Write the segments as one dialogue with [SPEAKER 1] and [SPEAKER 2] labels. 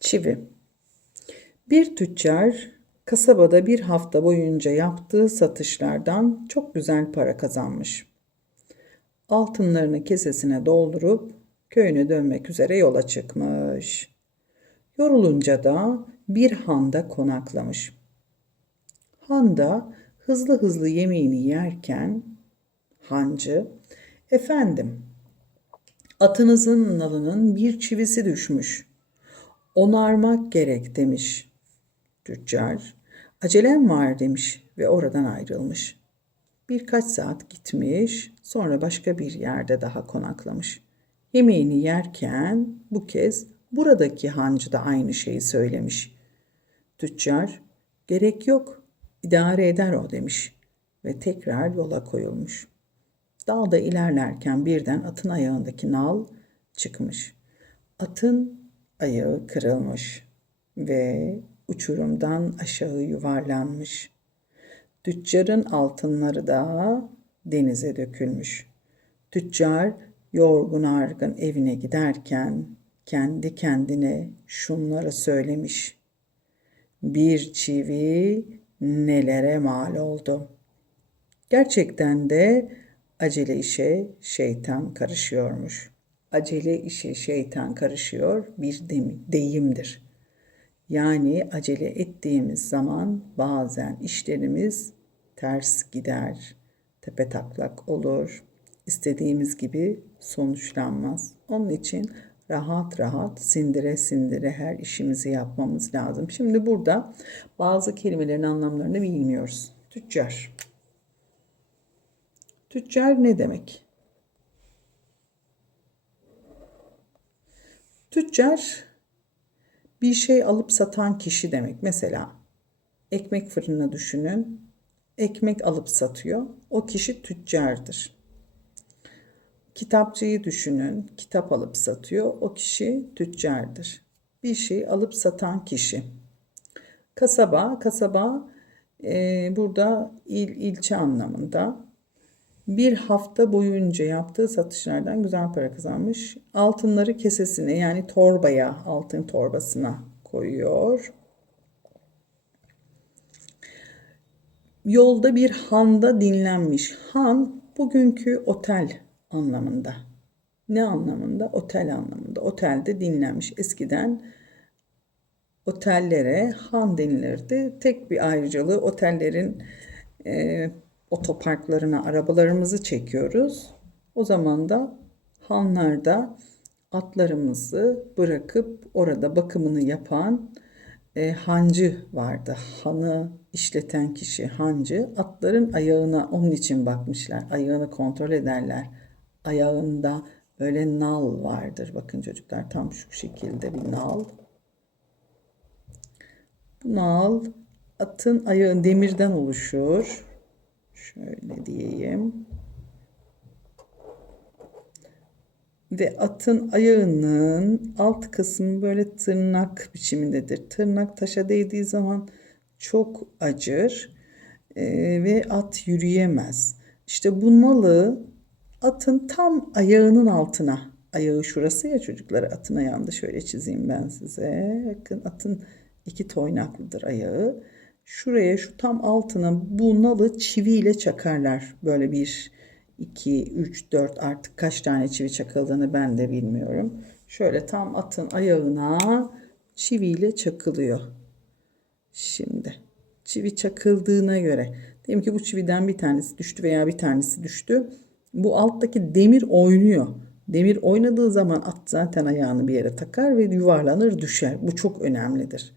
[SPEAKER 1] Çivi Bir tüccar kasabada bir hafta boyunca yaptığı satışlardan çok güzel para kazanmış. Altınlarını kesesine doldurup köyüne dönmek üzere yola çıkmış. Yorulunca da bir handa konaklamış. Handa hızlı hızlı yemeğini yerken hancı, efendim atınızın nalının bir çivisi düşmüş. Onarmak gerek demiş. Tüccar, acelem var demiş ve oradan ayrılmış. Birkaç saat gitmiş, sonra başka bir yerde daha konaklamış. Yemeğini yerken bu kez buradaki hancı da aynı şeyi söylemiş. Tüccar, gerek yok, idare eder o demiş ve tekrar yola koyulmuş. Dağda ilerlerken birden atın ayağındaki nal çıkmış. Atın ayağı kırılmış ve uçurumdan aşağı yuvarlanmış. Tüccarın altınları da denize dökülmüş. Tüccar yorgun argın evine giderken kendi kendine şunları söylemiş. Bir çivi nelere mal oldu. Gerçekten de acele işe şeytan karışıyormuş. Acele işe şeytan karışıyor bir deyimdir. Yani acele ettiğimiz zaman bazen işlerimiz ters gider, tepe taklak olur, istediğimiz gibi sonuçlanmaz. Onun için rahat rahat sindire sindire her işimizi yapmamız lazım. Şimdi burada bazı kelimelerin anlamlarını bilmiyoruz. Tüccar. Tüccar ne demek? Tüccar bir şey alıp satan kişi demek. Mesela ekmek fırını düşünün. Ekmek alıp satıyor. O kişi tüccardır. Kitapçıyı düşünün. Kitap alıp satıyor. O kişi tüccardır. Bir şey alıp satan kişi. Kasaba, kasaba e, burada il, ilçe anlamında bir hafta boyunca yaptığı satışlardan güzel para kazanmış. Altınları kesesine yani torbaya, altın torbasına koyuyor. Yolda bir handa dinlenmiş. Han bugünkü otel anlamında. Ne anlamında? Otel anlamında. Otelde dinlenmiş. Eskiden otellere han denilirdi. Tek bir ayrıcalığı otellerin e, otoparklarına arabalarımızı çekiyoruz. O zaman da hanlarda atlarımızı bırakıp orada bakımını yapan e, hancı vardı. Hanı işleten kişi hancı. Atların ayağına onun için bakmışlar. Ayağını kontrol ederler. Ayağında böyle nal vardır. Bakın çocuklar tam şu şekilde bir nal. Bu nal atın ayağı demirden oluşur. Şöyle diyeyim. Ve atın ayağının alt kısmı böyle tırnak biçimindedir. Tırnak taşa değdiği zaman çok acır e, ve at yürüyemez. İşte bu nalı atın tam ayağının altına. Ayağı şurası ya çocuklar atın ayağında şöyle çizeyim ben size. Bakın atın iki toynaklıdır ayağı. Şuraya şu tam altına bu nalı çiviyle çakarlar. Böyle bir, iki, üç, dört artık kaç tane çivi çakıldığını ben de bilmiyorum. Şöyle tam atın ayağına çiviyle çakılıyor. Şimdi çivi çakıldığına göre diyelim ki bu çividen bir tanesi düştü veya bir tanesi düştü. Bu alttaki demir oynuyor. Demir oynadığı zaman at zaten ayağını bir yere takar ve yuvarlanır düşer. Bu çok önemlidir.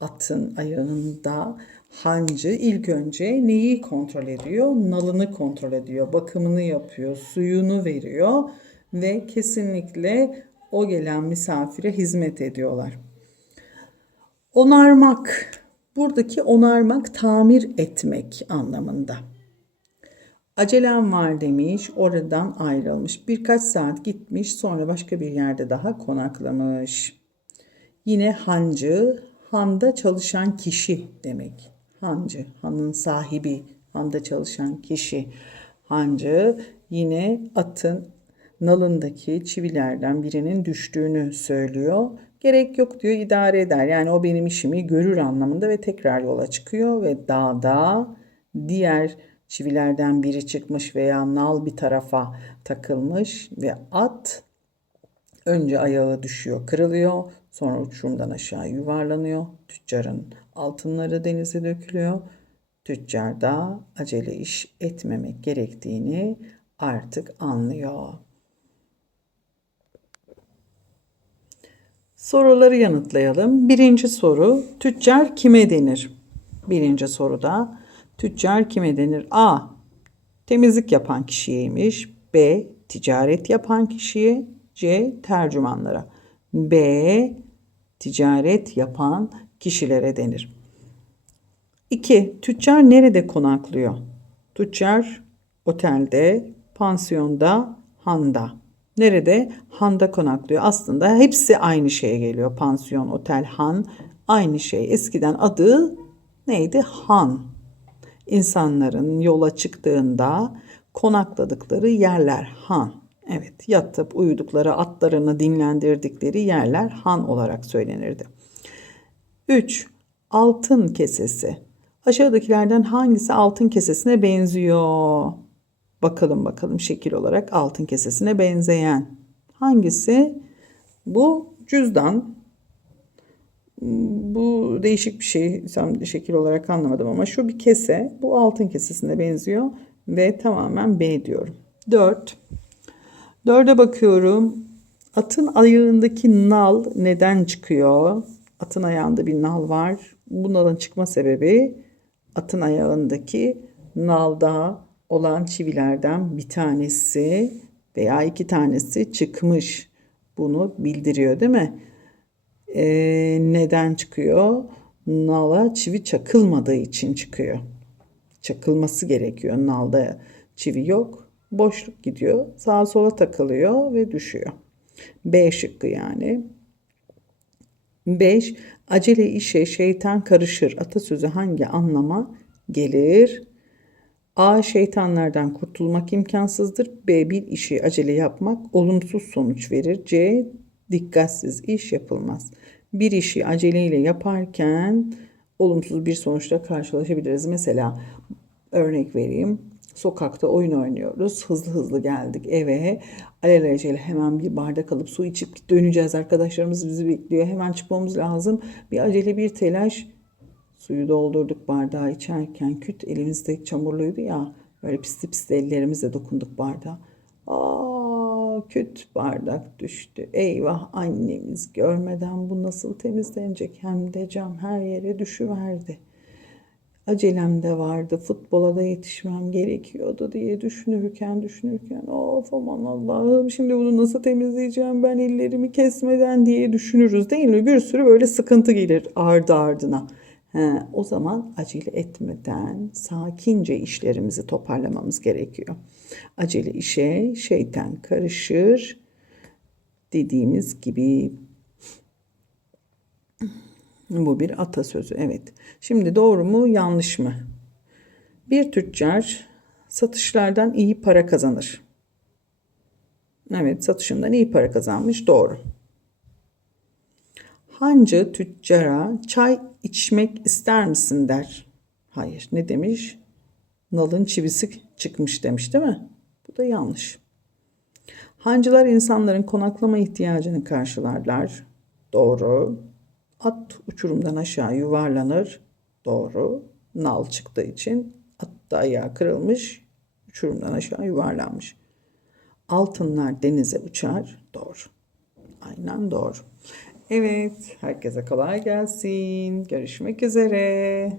[SPEAKER 1] Atın ayağında hancı ilk önce neyi kontrol ediyor? Nalını kontrol ediyor, bakımını yapıyor, suyunu veriyor ve kesinlikle o gelen misafire hizmet ediyorlar. Onarmak. Buradaki onarmak tamir etmek anlamında. Acelem var demiş, oradan ayrılmış. Birkaç saat gitmiş, sonra başka bir yerde daha konaklamış. Yine hancı, handa çalışan kişi demek hancı, hanın sahibi, handa çalışan kişi hancı yine atın nalındaki çivilerden birinin düştüğünü söylüyor. Gerek yok diyor idare eder. Yani o benim işimi görür anlamında ve tekrar yola çıkıyor ve dağda diğer çivilerden biri çıkmış veya nal bir tarafa takılmış ve at önce ayağı düşüyor, kırılıyor. Sonra uçurumdan aşağı yuvarlanıyor. Tüccarın altınları denize dökülüyor. Tüccar da acele iş etmemek gerektiğini artık anlıyor. Soruları yanıtlayalım. Birinci soru, tüccar kime denir? Birinci soruda, tüccar kime denir? A. Temizlik yapan kişiyeymiş. B. Ticaret yapan kişiye. C. Tercümanlara. B. Ticaret yapan kişilere denir. 2. Tüccar nerede konaklıyor? Tüccar otelde, pansiyonda, handa. Nerede? Handa konaklıyor. Aslında hepsi aynı şeye geliyor. Pansiyon, otel, han aynı şey. Eskiden adı neydi? Han. İnsanların yola çıktığında konakladıkları yerler han. Evet, yatıp uyudukları, atlarını dinlendirdikleri yerler han olarak söylenirdi. 3. Altın kesesi. Aşağıdakilerden hangisi altın kesesine benziyor? Bakalım bakalım şekil olarak altın kesesine benzeyen. Hangisi? Bu cüzdan. Bu değişik bir şey. De şekil olarak anlamadım ama şu bir kese. Bu altın kesesine benziyor ve tamamen B diyorum. 4. 4'e bakıyorum. Atın ayağındaki nal neden çıkıyor? Atın ayağında bir nal var. Bu nalın çıkma sebebi atın ayağındaki nalda olan çivilerden bir tanesi veya iki tanesi çıkmış. Bunu bildiriyor değil mi? Ee, neden çıkıyor? Nala çivi çakılmadığı için çıkıyor. Çakılması gerekiyor. Nalda çivi yok. Boşluk gidiyor. Sağa sola takılıyor ve düşüyor. B şıkkı yani. 5. Acele işe şeytan karışır. Atasözü hangi anlama gelir? A. Şeytanlardan kurtulmak imkansızdır. B. Bir işi acele yapmak olumsuz sonuç verir. C. Dikkatsiz iş yapılmaz. Bir işi aceleyle yaparken olumsuz bir sonuçla karşılaşabiliriz. Mesela örnek vereyim. Sokakta oyun oynuyoruz. Hızlı hızlı geldik eve. Alelacele hemen bir bardak alıp su içip döneceğiz. Arkadaşlarımız bizi bekliyor. Hemen çıkmamız lazım. Bir acele bir telaş. Suyu doldurduk bardağı içerken küt elimizde çamurluydu ya. Böyle pisli pisli ellerimizle dokunduk bardağa. Aa küt bardak düştü. Eyvah annemiz görmeden bu nasıl temizlenecek? Hem de cam her yere düşüverdi. Acelem de vardı. Futbola da yetişmem gerekiyordu diye düşünürken düşünürken of aman Allah'ım şimdi bunu nasıl temizleyeceğim ben ellerimi kesmeden diye düşünürüz değil mi? Bir sürü böyle sıkıntı gelir ardı ardına. He, o zaman acele etmeden sakince işlerimizi toparlamamız gerekiyor. Acele işe şeytan karışır dediğimiz gibi bu bir atasözü. Evet. Şimdi doğru mu yanlış mı? Bir tüccar satışlardan iyi para kazanır. Evet satışından iyi para kazanmış. Doğru. Hancı tüccara çay içmek ister misin der. Hayır. Ne demiş? Nalın çivisi çıkmış demiş değil mi? Bu da yanlış. Hancılar insanların konaklama ihtiyacını karşılarlar. Doğru. At uçurumdan aşağı yuvarlanır. Doğru. Nal çıktığı için at da ayağı kırılmış. Uçurumdan aşağı yuvarlanmış. Altınlar denize uçar. Doğru. Aynen doğru. Evet, herkese kolay gelsin. Görüşmek üzere.